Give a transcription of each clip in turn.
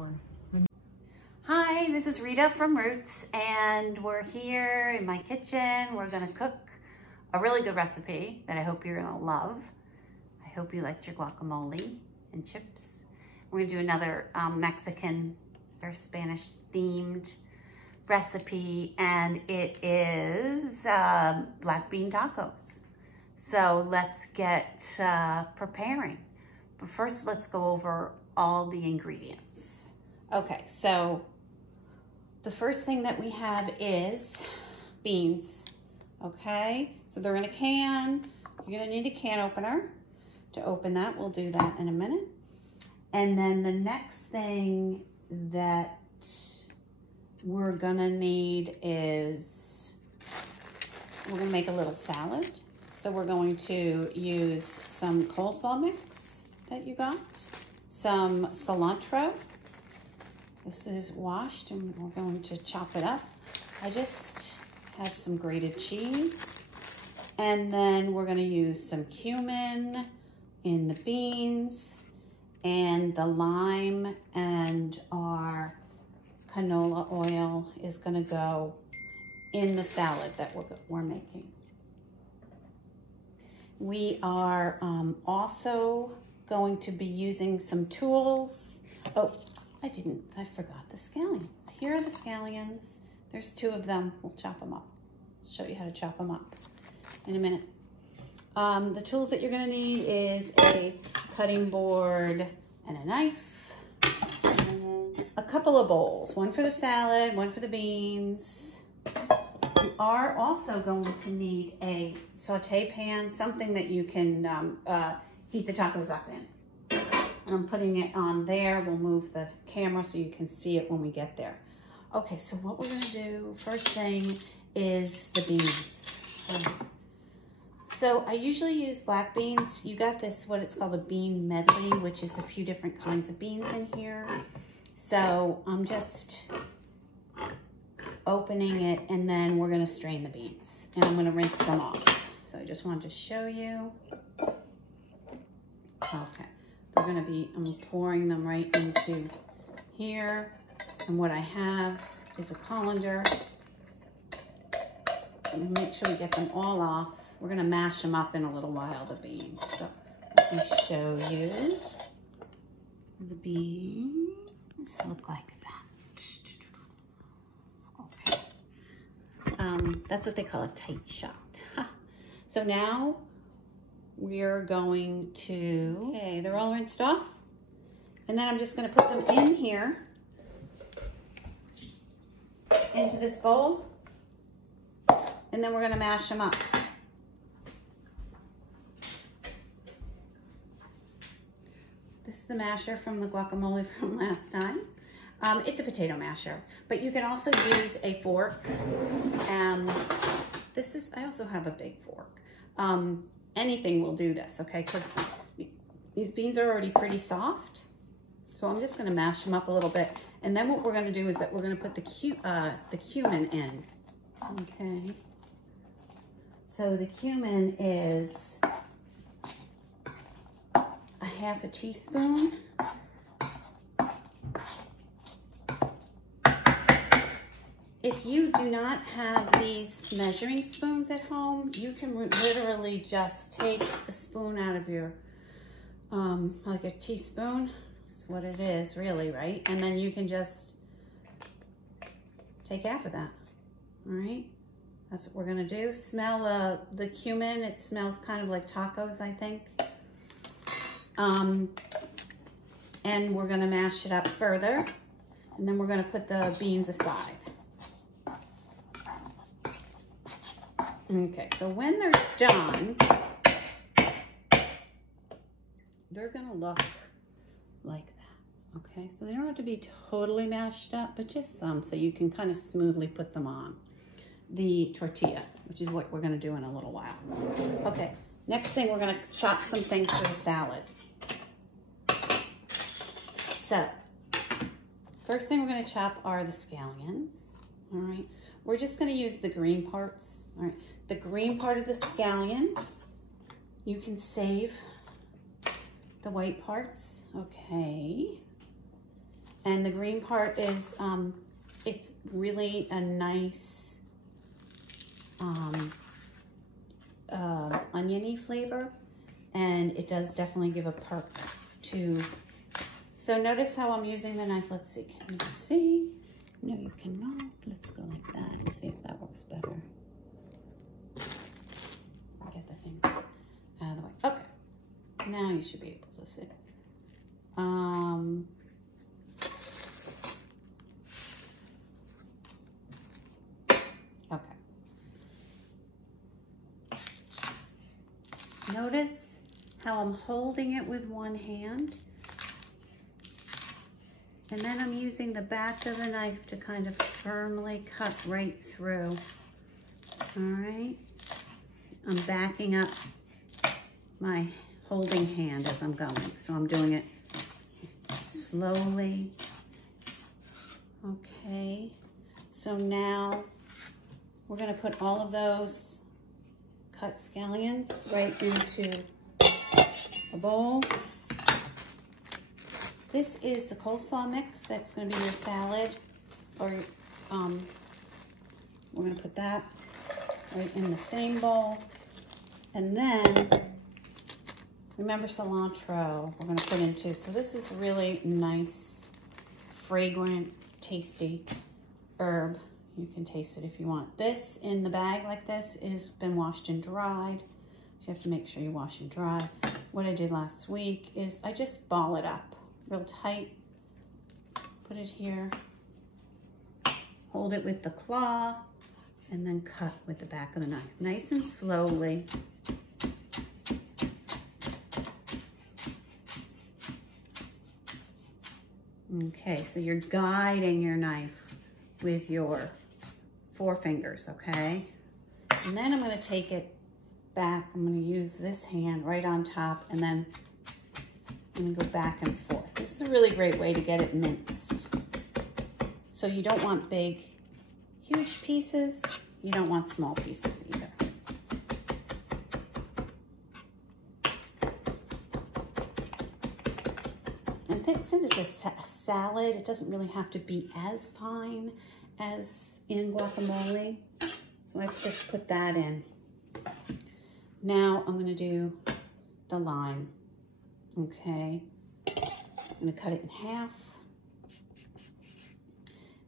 one. Hi, this is Rita from Roots, and we're here in my kitchen. We're gonna cook a really good recipe that I hope you're gonna love. I hope you liked your guacamole and chips. We're gonna do another Mexican or Spanish themed recipe, and it is black bean tacos. So let's get preparing. But first, let's go over all the ingredients. Okay, so the first thing that we have is beans, okay? So they're in a can. You're gonna need a can opener to open that. We'll do that in a minute. And then the next thing that we're gonna need is, we're gonna make a little salad. So we're going to use some coleslaw mix that you got, some cilantro. This is washed and we're going to chop it up. I just have some grated cheese. And then we're gonna use some cumin in the beans, and the lime and our canola oil is gonna go in the salad that we're making. We are also going to be using some tools. Oh, I forgot the scallions. Here are the scallions. There's 2 of them. We'll chop them up. Show you how to chop them up in a minute. The tools that you're gonna need is a cutting board and a knife, a couple of bowls, one for the salad, one for the beans. You are also going to need a saute pan, something that you can heat the tacos up in. I'm putting it on there. We'll move the camera so you can see it when we get there. Okay, so what we're gonna do, first thing is the beans. So I usually use black beans. You got this, what it's called a bean medley, which is a few different kinds of beans in here. So I'm just opening it, and then we're gonna strain the beans and I'm gonna rinse them off. So I just wanted to show you. Okay, I'm pouring them right into here. And what I have is a colander. And make sure we get them all off. We're gonna mash them up in a little while, the beans. So let me show you. The beans look like that. Okay. That's what they call a tight shot. So now we're going to, okay, they're all rinsed off. And then I'm just gonna put them in here, into this bowl. And then we're gonna mash them up. This is the masher from the guacamole from last time. It's a potato masher, but you can also use a fork. I also have a big fork. Anything will do this, okay? Because these beans are already pretty soft. So I'm just gonna mash them up a little bit. And then what we're gonna do is that we're gonna put the cumin in, okay? So the cumin is a half a teaspoon. If you do not have these measuring spoons at home, you can literally just take a spoon out of your, like a teaspoon. That's what it is, really, right? And then you can just take half of that, all right? That's what we're gonna do. Smell the cumin. It smells kind of like tacos, I think. And we're gonna mash it up further. And then we're gonna put the beans aside. Okay, so when they're done, they're gonna look like that, okay? So they don't have to be totally mashed up, but just some, so you can kind of smoothly put them on the tortilla, which is what we're gonna do in a little while. Okay, next thing, we're gonna chop some things for the salad. So, first thing we're gonna chop are the scallions, all right? We're just gonna use the green parts, all right? The green part of the scallion, you can save the white parts, okay? And the green part is, it's really a nice oniony flavor, and it does definitely give a perk to. So notice how I'm using the knife. Let's see, can you see? No, you cannot. Let's go like that and see if that works better. Get the things out of the way. Okay, now you should be able to see. Okay. Notice how I'm holding it with one hand, and then I'm using the back of the knife to kind of firmly cut right through. All right. I'm backing up my holding hand as I'm going. So I'm doing it slowly. Okay. So now we're going to put all of those cut scallions right into a bowl. This is the coleslaw mix. That's going to be your salad, or we're going to put that right in the same bowl. And then, remember cilantro, we're going to put into. So this is really nice, fragrant, tasty herb. You can taste it if you want. This in the bag like this is been washed and dried. So you have to make sure you wash and dry. What I did last week is I just ball it up real tight. Put it here. Hold it with the claw and then cut with the back of the knife. Nice and slowly. Okay, so you're guiding your knife with your forefingers, okay? And then I'm going to take it back. I'm going to use this hand right on top, and then I'm going to go back and forth. This is a really great way to get it minced. So you don't want big, huge pieces. You don't want small pieces either. And since it's a salad, it doesn't really have to be as fine as in guacamole. So I just put that in. Now I'm gonna do the lime, okay? I'm gonna cut it in half,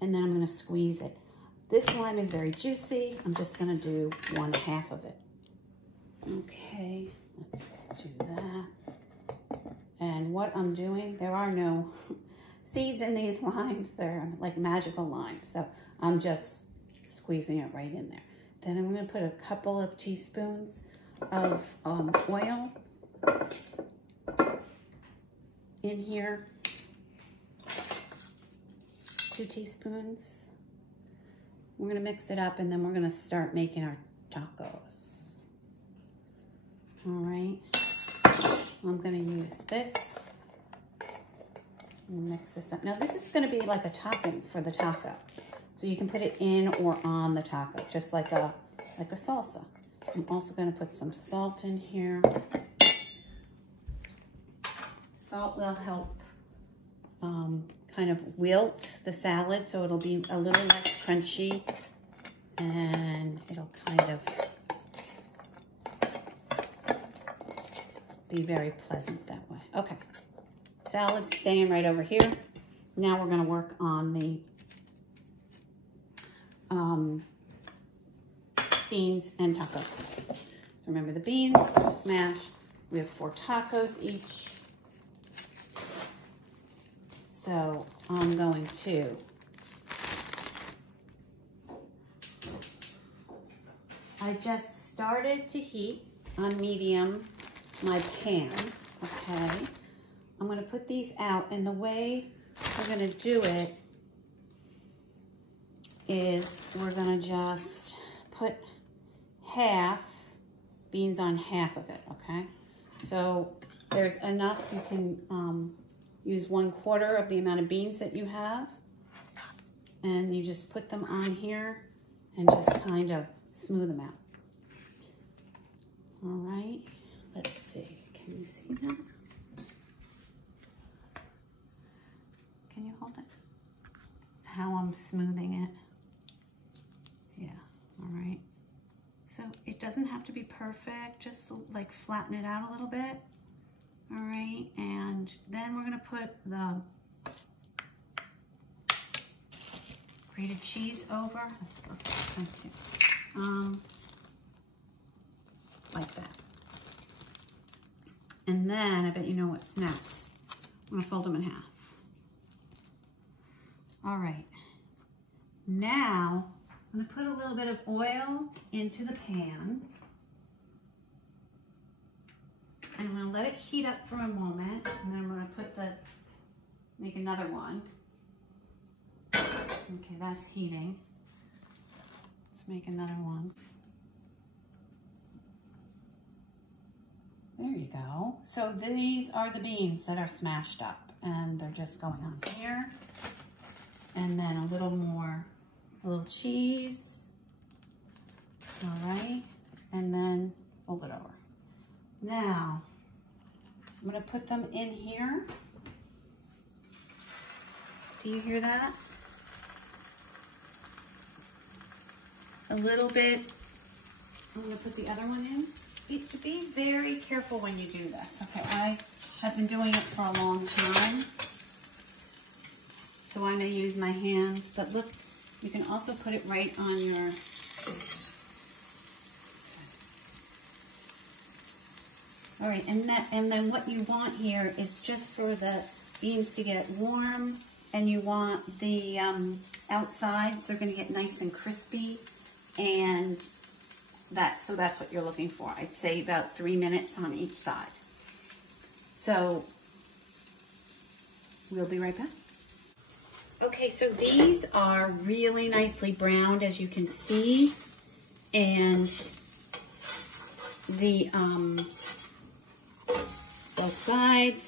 and then I'm gonna squeeze it. This lime is very juicy. I'm just gonna do 1/2 of it. Okay, let's do that. And what I'm doing, there are no seeds in these limes. They're like magical limes. So I'm just squeezing it right in there. Then I'm gonna put a couple of teaspoons of oil in here. 2 teaspoons. We're gonna mix it up, and then we're gonna start making our tacos. All right. I'm gonna use this and mix this up. Now this is gonna be like a topping for the taco. So you can put it in or on the taco, just like a salsa. I'm also gonna put some salt in here. Salt will help kind of wilt the salad, so it'll be a little less crunchy, and it'll kind of be very pleasant that way. Okay, salad's staying right over here. Now we're gonna work on the beans and tacos. So remember the beans, smash. We have 4 tacos each. So I'm going to I just started to heat on medium my pan, okay? I'm gonna put these out, and the way we're gonna do it is we're gonna just put half beans on half of it, okay? So there's enough. You can use 1/4 of the amount of beans that you have, and you just put them on here and just kind of smooth them out. All right, let's see. Can you see that? can you hold it? How I'm smoothing it. Yeah, all right. So it doesn't have to be perfect, just like flatten it out a little bit. All right, and then we're gonna put the grated cheese over. That's perfect, thank you. Like that. And then I bet you know what's next. I'm gonna fold them in half. All right, now I'm gonna put a little bit of oil into the pan. And I'm gonna let it heat up for a moment, and then I'm gonna make another one. Okay, that's heating. Let's make another one. There you go. So these are the beans that are smashed up, and they're just going on here. And then a little cheese. All right, and then fold it over. Now, I'm gonna put them in here. Do you hear that? A little bit. I'm gonna put the other one in. Be very careful when you do this. Okay, I have been doing it for a long time, so I'm gonna use my hands, but look, you can also put it right on your, all right, and then what you want here is just for the beans to get warm, and you want the outsides, they're gonna get nice and crispy, and so that's what you're looking for. I'd say about 3 minutes on each side. So we'll be right back. Okay, so these are really nicely browned, as you can see, and the both sides.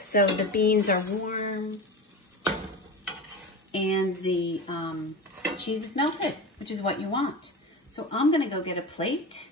So the beans are warm, and the cheese is melted, which is what you want. So I'm gonna go get a plate.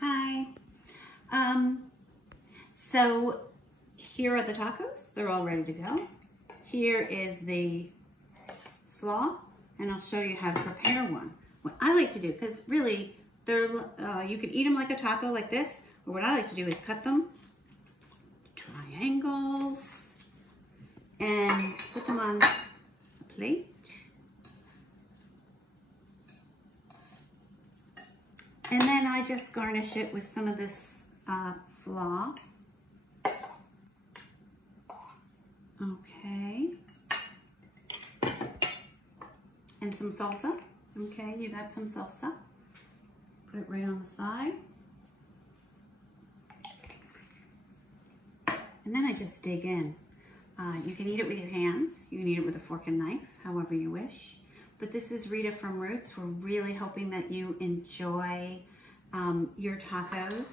Hi. So here are the tacos. They're all ready to go. Here is the slaw, and I'll show you how to prepare one. What I like to do, because really, you could eat them like a taco like this, or what I like to do is cut them triangles and put them on a plate. And then I just garnish it with some of this slaw. Okay. And some salsa. Okay, you got some salsa. Put it right on the side. And then I just dig in. You can eat it with your hands. You can eat it with a fork and knife, however you wish. But this is Rita from Roots. We're really hoping that you enjoy your tacos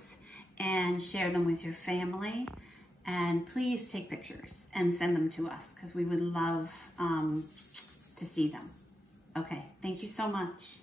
and share them with your family. And please take pictures and send them to us, because we would love to see them. Okay, thank you so much.